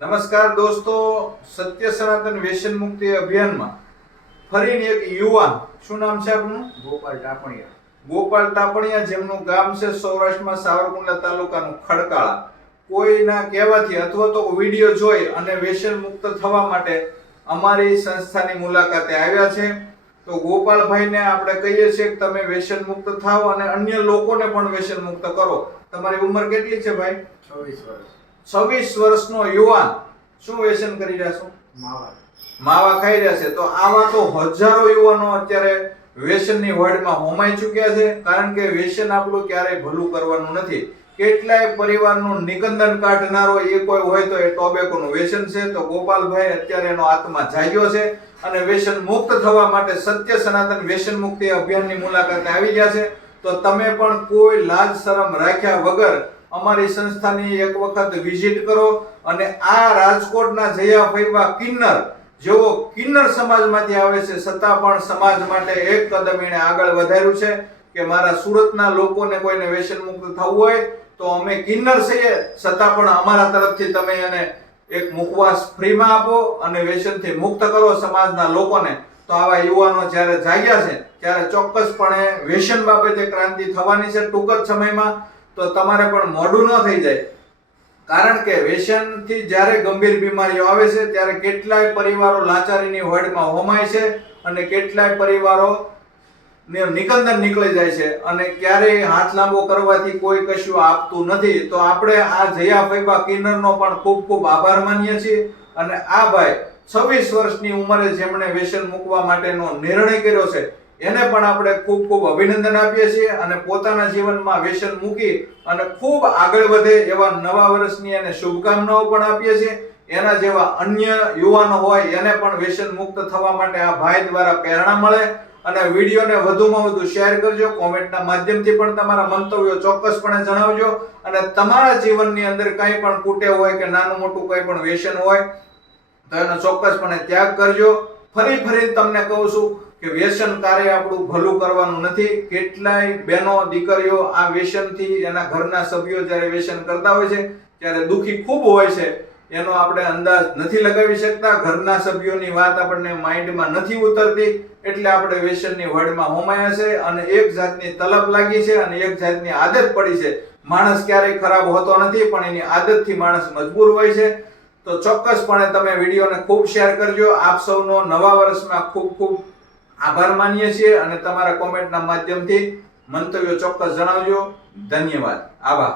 નમસ્કાર દોસ્તો, સત્ય સનાતન વ્યસન મુક્તિ અભિયાનમાં ફરીને એક યુવાન, શું નામ છે આપનું? ગોપાલ ટાપણિયા. ગોપાલ ટાપણિયા, જેમનું ગામ છે સૌરાષ્ટ્રમાં સાવરકુંડલા તાલુકાનું ખડકાળા. કોઈના કહેવાથી અથવા તો વિડીયો જોઈ અને વ્યસન મુક્ત થવા માટે અમારી સંસ્થાની મુલાકાતે આવ્યા છે. તો ગોપાલભાઈને આપણે કહીએ છીએ કે તમે વ્યસન મુક્ત થાઓ અને અન્ય લોકોને પણ વ્યસન મુક્ત કરો. તમારી ઉંમર કેટલી છે ભાઈ? 26 વર્ષ. 26 વર્ષનો યુવાન શું વ્યસન કરી રહ્યા છો? માવા ખાઈ રહ્યા છે. તો આવા તો હજારો યુવાનો અત્યારે વ્યસનની વડમાં હોમાઈ ચૂક્યા છે, કારણ કે વ્યસન આપણું ક્યારેય ભલું કરવાનું નથી. કેટલાય પરિવારનું નિકંદન કાઢનારો એ કોઈ હોય તો એ ટોબેકોનું વ્યસન છે. તો ગોપાલભાઈ અત્યારે એનો આત્મા જાગ્યો છે અને વ્યસન મુક્ત થવા માટે સત્ય સનાતન વ્યસન મુક્તિ અભિયાનની મુલાકાતે આવી ગયા છે. તો તમે પણ કોઈ લાજ શરમ રાખ્યા વગર અમારી સંસ્થાની એક વખત વિઝિટ કરો અને આ રાજકોટના જયા ફૈવા કિન્નર, જેઓ કિન્નર સમાજમાંથી આવે છે છતાં પણ સમાજ માટે એક કદમ એણે આગળ વધાર્યું છે કે મારા સુરતના લોકોને કોઈને વ્યસન મુક્ત થવું હોય તો અમે કિન્નર છીએ, છતાં પણ અમારા તરફથી તમે એને એક મુખવાસ ફ્રીમાં આપો અને વ્યસનથી મુક્ત કરો સમાજના લોકોને. તો આવા યુવાનો જ્યારે જાગ્યા છે ત્યારે ચોક્કસપણે વ્યસન બાબતે ક્રાંતિ થવાની છે ટૂંક જ સમયમાં. તો તમારે પણ મોડું ન થઈ જાય, કારણ કે વ્યસનથી જ્યારે ગંભીર બીમારીઓ આવે છે ત્યારે કેટલાય પરિવારો લાચારીની હોડમાં હોમાય છે અને કેટલાય પરિવારો નિકંદન નીકળી જાય છે અને ક્યારેય હાથ લાંબો કરવાથી કોઈ કશું આપતું નથી. તો આપણે આ જયા ફૈબા કિન્નરનો પણ ખૂબ ખૂબ આભાર માનીએ છીએ. અને આ ભાઈ 26 વર્ષની ઉંમરે જેમણે વ્યસન મૂકવા માટેનો નિર્ણય કર્યો છે એને પણ આપણે ખૂબ ખૂબ અભિનંદન આપીએ છીએ અને પોતાના જીવનમાં વ્યસન મૂકી અને ખૂબ આગળ વધે એવા નવા વર્ષની એને શુભકામનાઓ પણ આપીએ છીએ. એના જેવા અન્ય યુવાનો હોય એને પણ વ્યસન મુક્ત થવા માટે આ ભાઈ દ્વારા પ્રેરણા મળે. અને વિડીયોને વધુમાં વધુ શેર કરજો. કોમેન્ટના માધ્યમથી પણ તમારા મંતવ્યો ચોક્કસપણે જણાવજો. અને તમારા જીવનની અંદર કંઈ પણ કુટેવ હોય કે નાનું મોટું કંઈ પણ વ્યસન હોય તો એનો ચોક્કસપણે ત્યાગ કરજો. ફરી તમને કહું છું કે વ્યસન કાર્ય આપણું ભલું કરવાનું નથી. કેટલાય બહેનો દીકરીઓ આ વ્યસનથી એના ઘરના સભ્યો જ્યારે વ્યસન કરતા હોય છે ત્યારે દુઃખી ખૂબ હોય છે. એનો આપણે અંદાજ નથી લગાવી શકતા. ઘરના સભ્યોની વાત આપણને માઇન્ડમાં નથી ઉતરતી, એટલે આપણે વ્યસનની વડમાં હોમાયા છે અને એક જાતની તલબ લાગી છે અને એક જાતની આદત પડી છે. માણસ ક્યારેય ખરાબ હોતો નથી, પણ એની આદતથી માણસ મજબૂર હોય છે. તો ચોક્કસપણે તમે વિડીયોને ખૂબ શેર કરજો. આપ સૌનો નવા વર્ષમાં ખૂબ ખૂબ આભાર માનીએ છીએ અને તમારા કોમેન્ટના માધ્યમથી મંતવ્યો ચોક્કસ જણાવજો. ધન્યવાદ. આભાર.